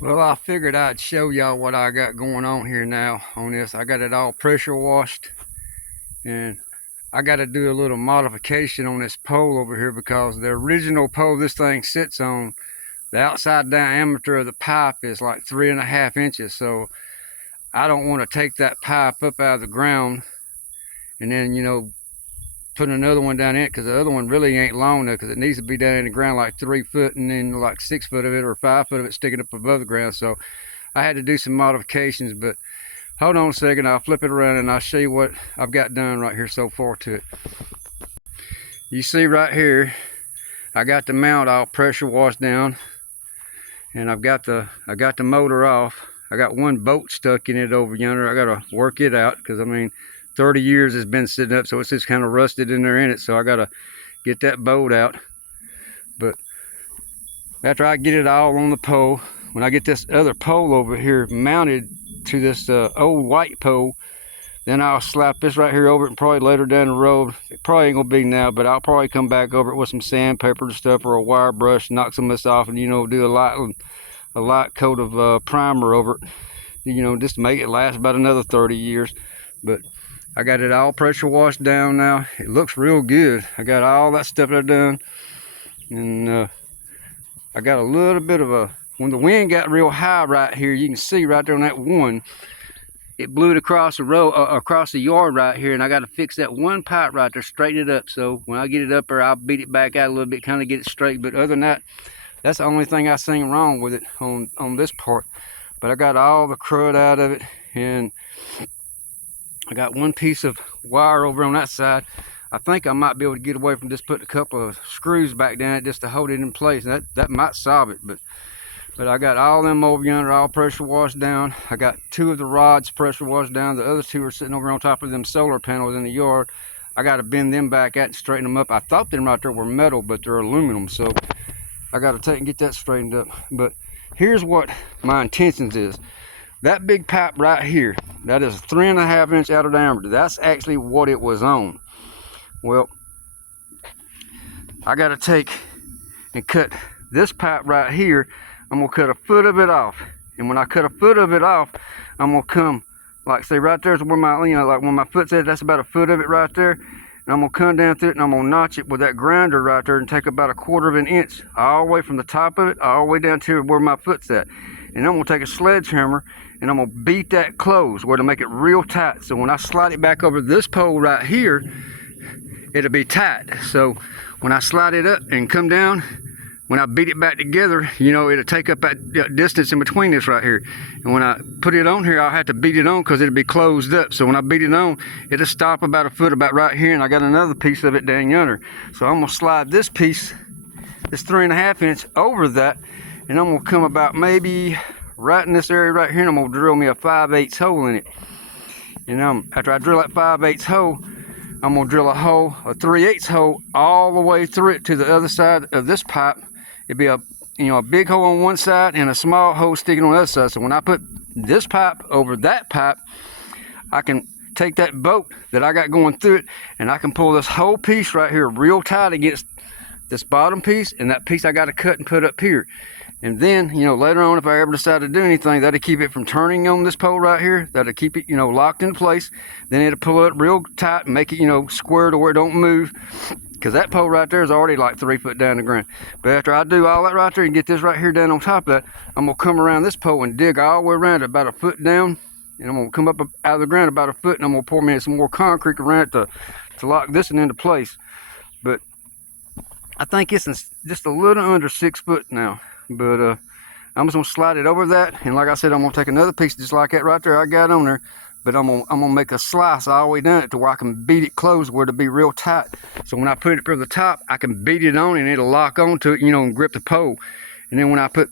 Well, I figured I'd show y'all what I got going on here now on this. I got it all pressure washed, and I got to do a little modification on this pole over here because the original pole this thing sits on, the outside diameter of the pipe is like 3.5 inches. So I don't want to take that pipe up out of the ground and then, put another one down in it, because the other one really ain't long enough, because it needs to be down in the ground like 3 foot and then like 6 foot of it or 5 foot of it sticking up above the ground. So I had to do some modifications, but hold on a second, I'll flip it around and I'll show you what I've got done right here so far to it. You see right here, I got the mount all pressure washed down, and I got the motor off. I got one bolt stuck in it over yonder. I gotta work it out, because I mean 30 years has been sitting up, so it's just kind of rusted in there in it. So I gotta get that bolt out. But after I get it all on the pole, when I get this other pole over here mounted to this old white pole, then I'll slap this right here over it, and probably later down the road, it probably ain't gonna be now, but I'll probably come back over it with some sandpaper and stuff, or a wire brush, knock some of this off, and do a light coat of primer over it, just to make it last about another 30 years. But I got it all pressure washed down now. It looks real good. I got all that stuff there done, and I got a little bit of when the wind got real high right here, you can see right there on that one, it blew it across the road, across the yard right here, and I got to fix that one pipe right there, straighten it up. So when I get it up there, I'll beat it back out a little bit, kind of get it straight. But other than that, that's the only thing I seen wrong with it on this part. But I got all the crud out of it, and I got one piece of wire over on that side. I think I might be able to get away from just putting a couple of screws back down it just to hold it in place. That might solve it. But I got all them over yonder all pressure washed down. I got 2 of the rods pressure washed down. The other 2 are sitting over on top of them solar panels in the yard. I got to bend them back out and straighten them up. I thought them right there were metal, but they're aluminum. So I got to take and get that straightened up. But here's what my intentions is. That big pipe right here, that is 3.5 inch outer diameter. That's actually what it was on. Well, I got to take and cut this pipe right here. I'm gonna cut a foot of it off, and when I cut a foot of it off, I'm gonna come, like, say right there's where my, like where my foot's at, that's about a foot of it right there, and I'm gonna come down through it, and I'm gonna notch it with that grinder right there, and take about 1/4 of an inch all the way from the top of it all the way down to where my foot's at. And I'm gonna take a sledgehammer and I'm gonna beat that close where to make it real tight. So when I slide it back over this pole right here, it'll be tight. So when I slide it up and come down, when I beat it back together, it'll take up that distance in between this right here. And when I put it on here, I'll have to beat it on because it'll be closed up. So when I beat it on, it'll stop about a foot about right here, and I got another piece of it down yonder. So I'm gonna slide this piece, this 3.5 inch over that, and I'm gonna come about maybe right in this area right here, and I'm gonna drill me a 5/8 hole in it. And after I drill that 5/8 hole, I'm gonna drill a hole, a 3/8 hole, all the way through it to the other side of this pipe. It'd be a big hole on one side and a small hole sticking on the other side. So when I put this pipe over that pipe, I can take that bolt that I got going through it, and I can pull this whole piece right here real tight against this bottom piece, and that piece I got to cut and put up here. And then, later on, if I ever decide to do anything, that'll keep it from turning on this pole right here. That'll keep it, locked in place. Then it'll pull it real tight and make it, square to where it don't move. Because that pole right there is already like 3 foot down the ground. But after I do all that right there and get this right here down on top of that, I'm going to come around this pole and dig all the way around it about a foot down. And I'm going to come up out of the ground about a foot, and I'm going to pour me some more concrete around it to lock this one into place. But I think it's just a little under 6 foot now. But I'm just going to slide it over that. And like I said, I'm going to take another piece just like that right there I got on there. But I'm gonna make a slice all the way down it to where I can beat it closed where it'll be real tight. So when I put it from the top, I can beat it on and it'll lock onto it, and grip the pole. And then when I put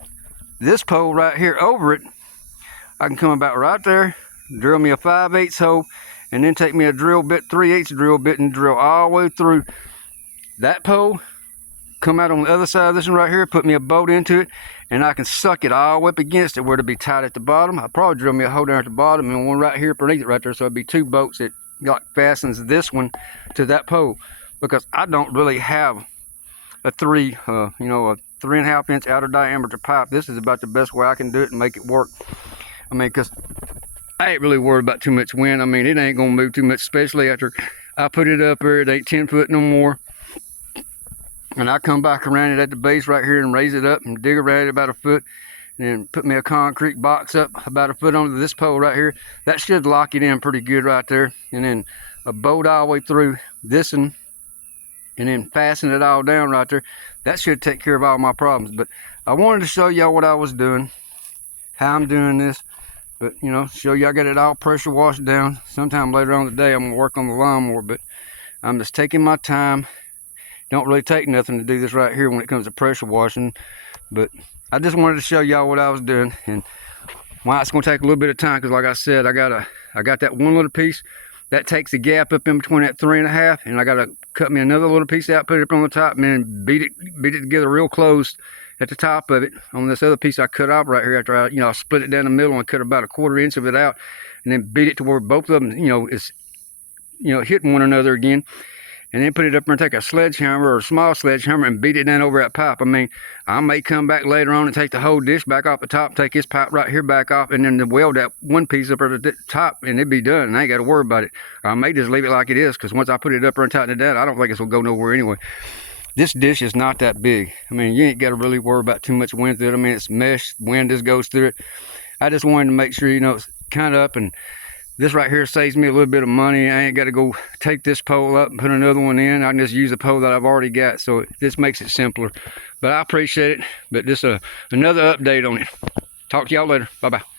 this pole right here over it, I can come about right there, drill me a 5/8 hole, and then take me a drill bit, 3/8 drill bit, and drill all the way through that pole, come out on the other side of this one right here, put me a bolt into it, and I can suck it all the way up against it where it'll be tight at the bottom. I'll probably drill me a hole down at the bottom and one right here underneath it right there, so it'll be 2 bolts that fastens this one to that pole, because I don't really have a 3.5 inch outer diameter pipe. This is about the best way I can do it and make it work. I mean, because I ain't really worried about too much wind. I mean, it ain't gonna move too much, especially after I put it up there. It ain't 10 foot no more. And I come back around it at the base right here and raise it up and dig around it about a foot. And then put me a concrete box up about a foot onto this pole right here. That should lock it in pretty good right there. And then a bolt all the way through this one, and then fasten it all down right there. That should take care of all my problems. But I wanted to show y'all what I was doing, how I'm doing this. But, you know, show you I got it all pressure washed down. Sometime later on today, I'm going to work on the lawnmower. But I'm just taking my time. Don't really take nothing to do this right here when it comes to pressure washing. But I just wanted to show y'all what I was doing. And why it's going to take a little bit of time, because like I said, I got that one little piece. That takes the gap up in between that 3.5, and I got to cut me another little piece out, put it up on the top, and then beat it together real close at the top of it. On this other piece I cut off right here after I split it down the middle and cut about a 1/4 inch of it out, and then beat it to where both of them, is hitting one another again. And then put it up there and take a sledgehammer or a small sledgehammer and beat it down over that pipe. I mean, I may come back later on and take the whole dish back off the top, take this pipe right here back off, and then weld that one piece up at the top, and it'd be done. And I ain't got to worry about it. Or I may just leave it like it is, because once I put it up there and tighten it down, I don't think it's going to go nowhere anyway. This dish is not that big. I mean, you ain't got to really worry about too much wind through it. I mean, it's mesh, wind just goes through it. I just wanted to make sure, it's kind of up, and this right here saves me a little bit of money. I ain't got to go take this pole up and put another one in. I can just use the pole that I've already got. So this makes it simpler. But I appreciate it. But this is another update on it. Talk to y'all later. Bye-bye.